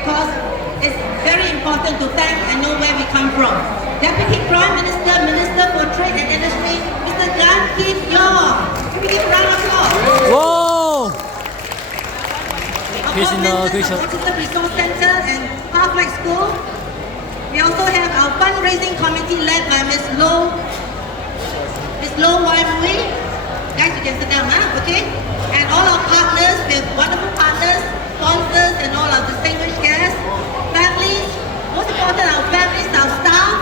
because it's very important to thank and know where we come from. Deputy Prime Minister, Minister for Trade and Industry, Mr. Gan Kim Yong. Can we give a round of applause? Whoa! Our He's in the members great of shot. Autism Resource Center and Pathlight School. We also have our fundraising committee led by Ms. Lo Wai Mui. Guys, you can sit down, okay? And all our partners, we have wonderful partners, sponsors, and all our distinguished guests, families, most important, our families, our staff,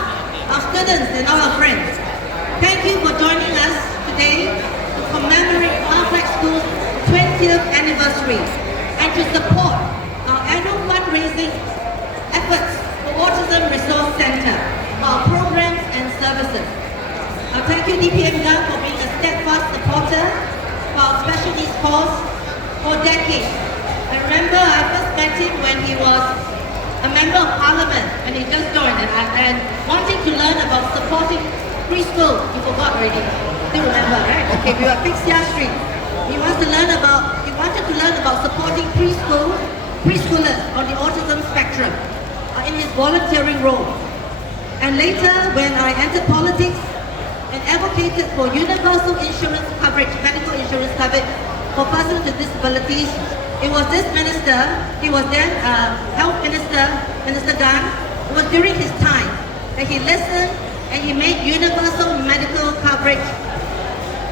our students, and all our friends. Thank you for joining us today to commemorate Pathlight School's 20th anniversary and to support our annual fundraising efforts for Autism Resource Center, our programs and services. Thank you DPM Gang for being a steadfast supporter for our special needs cause for decades. I remember I first met him when he was a member of parliament and he just joined and wanting to learn about supporting preschool. You forgot already. Still remember, right? Okay, we were at Pixia Street. He wanted to learn about supporting preschoolers on the autism spectrum in his volunteering role. And later, when I entered politics and advocated for universal insurance coverage, medical insurance coverage for persons with disabilities, it was this minister, he was then Health Minister, Minister Gan. It was during his time that he listened and he made universal medical coverage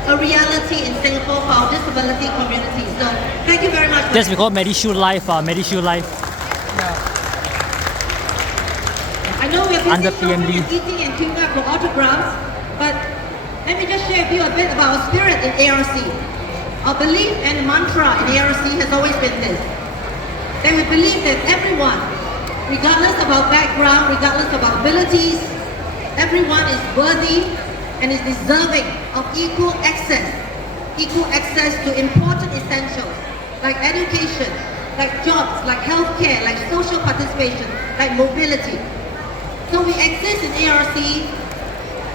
a reality in Singapore for our disability community. So thank you very much. That's because MediShield Life, MediShield Life. I know we're Under busy shopping PMD. and eating and queuing up for autographs, but let me just share with you a bit about our spirit in ARC. Our belief and mantra in ARC has always been this: that we believe that everyone, regardless of our background, regardless of our abilities, everyone is worthy and is deserving of equal access to important essentials like education, like jobs, like healthcare, like social participation, like mobility. So we exist in ARC,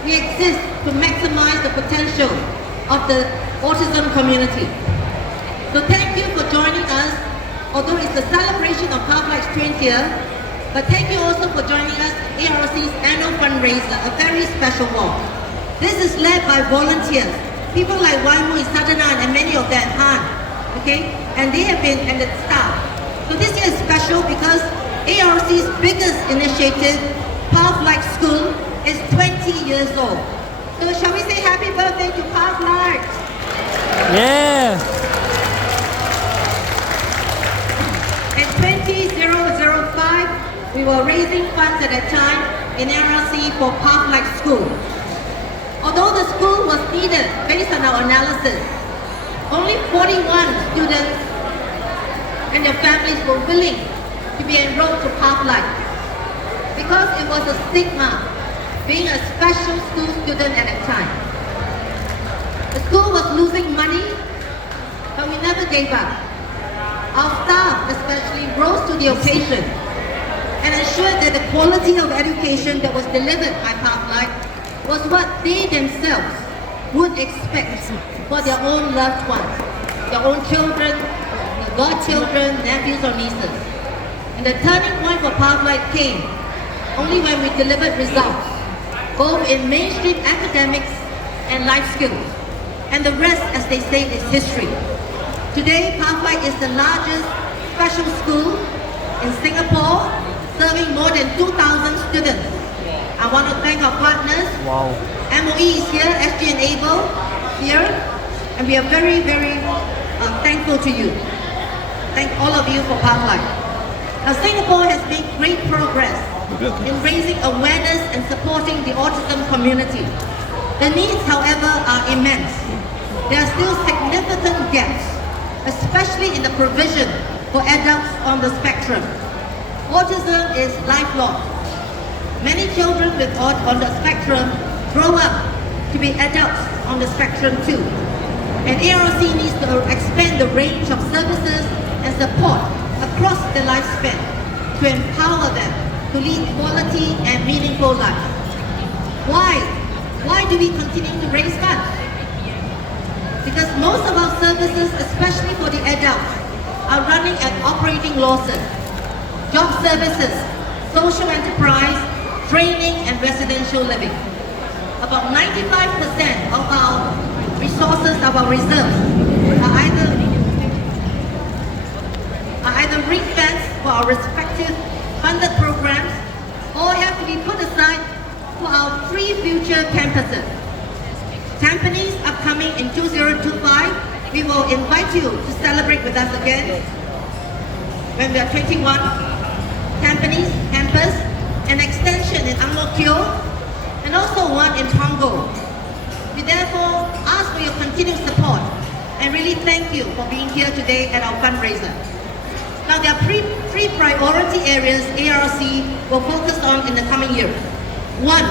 we exist to maximize the potential of the autism community. So thank you for joining us, although it's the celebration of Pathlight's 20th, but thank you also for joining us in ARC's annual fundraiser, a very special walk. This is led by volunteers, people like Waimu, Sadanan, and many of them, Han, okay? And they have been, and the staff. So this year is special because ARC's biggest initiative, Pathlight School, is 20 years old. So shall we say happy birthday to Pathlight? Yeah! In 2005, we were raising funds at that time in ARC for Pathlight School. Although the school was needed based on our analysis, only 41 students and their families were willing to be enrolled to Pathlight because it was a stigma being a special school student at that time. The school was losing money, but we never gave up. Our staff especially rose to the occasion and ensured that the quality of education that was delivered by Pathlight was what they themselves would expect for their own loved ones, their own children, their godchildren, nephews or nieces. And the turning point for Pathlight came only when we delivered results, both in mainstream academics and life skills. And the rest, as they say, is history. Today, Pathlight is the largest special school in Singapore, serving more than 2,000 students. I want to thank our partners. Wow. MOE is here, SG Enable here, and we are very, very thankful to you. Thank all of you for Pathlight. Now, Singapore has made great progress in raising awareness and supporting the autism community. The needs, however, are immense. There are still significant gaps, especially in the provision for adults on the spectrum. Autism is lifelong. Many children on the spectrum grow up to be adults on the spectrum too. And ARC needs to expand the range of services and support across the lifespan to empower them to lead quality and meaningful lives. Why? Why do we continue to raise funds? Because most of our services, especially for the adults, are running at operating losses. job services, social enterprise, training, and residential living. About 95% of our resources, of our reserves, are either ring-fenced for our respective funded programs or have to be put aside for our 3 future campuses. Tampines upcoming in 2025, we will invite you to celebrate with us again when we are 21. Tampines campus, an extension in Ang Mo Kio, and also one in Punggol. We therefore ask for your continued support and really thank you for being here today at our fundraiser. Now there are three priority areas ARC will focus on in the coming year. One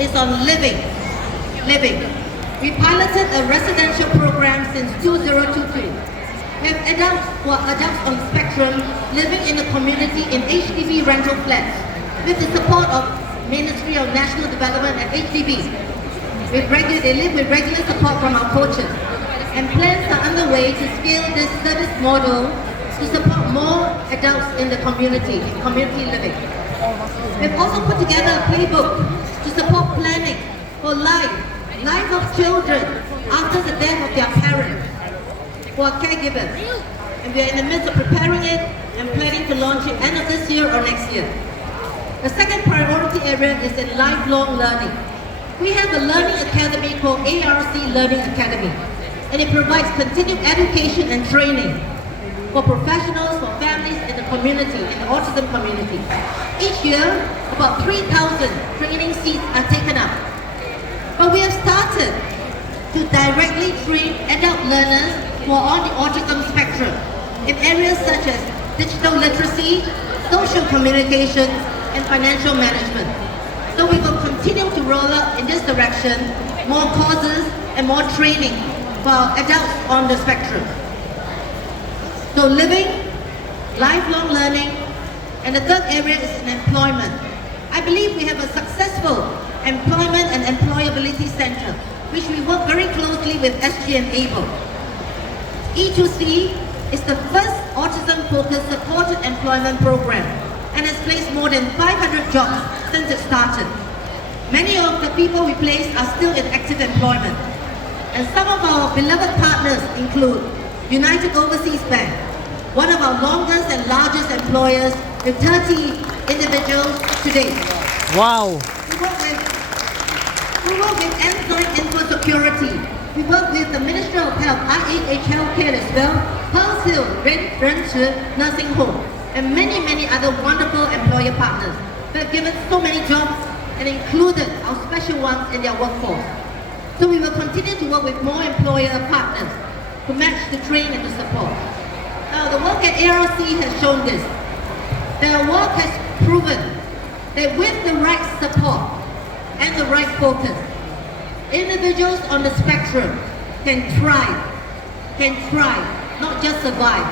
is on living. We piloted a residential program since 2022. We have adults who are adults on the spectrum living in the community in HDB rental flats with the support of Ministry of National Development and HDB. They live with regular support from our coaches. And plans are underway to scale this service model to support more adults in the community living. We've also put together a playbook to support planning for life of children after the death of their parents who are caregivers. And we are in the midst of preparing it and planning to launch it end of this year or next year. The second priority area is in lifelong learning. We have a learning academy called ARC Learning Academy, and it provides continued education and training for professionals, for families in the community, in the autism community. Each year, about 3,000 training seats are taken up. But we have started to directly train adult learners who are on the autism spectrum in areas such as digital literacy, social communication, and financial management. So we will continue to roll out in this direction more courses and more training for adults on the spectrum. So living, lifelong learning, and the third area is in employment. I believe we have a successful employment and employability center, which we work very closely with SG and ABLE. E2C is the first autism-focused supported employment program and has placed more than 500 jobs since it started. Many of the people we place are still in active employment. And some of our beloved partners include United Overseas Bank, one of our longest and largest employers with 30 individuals today. Wow. We work with Ensign Info Security. We work with the Ministry of Health, IHH Healthcare as well, Pearl Hill, Renshi Nursing Home, and many other wonderful employer partners that have given so many jobs and included our special ones in their workforce. So we will continue to work with more employer partners to match, to train, and to support. Now, the work at ARC has shown this. Their work has proven that with the right support and the right focus, individuals on the spectrum can thrive, not just survive,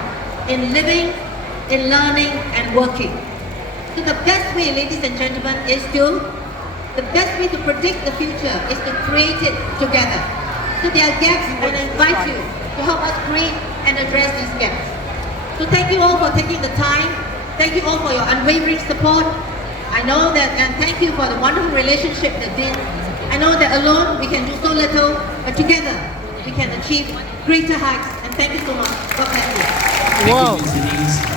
in living, in learning, and working. So the best way, ladies and gentlemen, the best way to predict the future is to create it together. So there are gaps, and I invite you to help us create and address these gaps. So thank you all for taking the time. Thank you all for your unwavering support. I know that, and thank you for the wonderful relationship that did. I know that alone we can do so little, but together we can achieve greater heights. And thank you so much. God bless you. Wow. Thank you, Ms. Denise.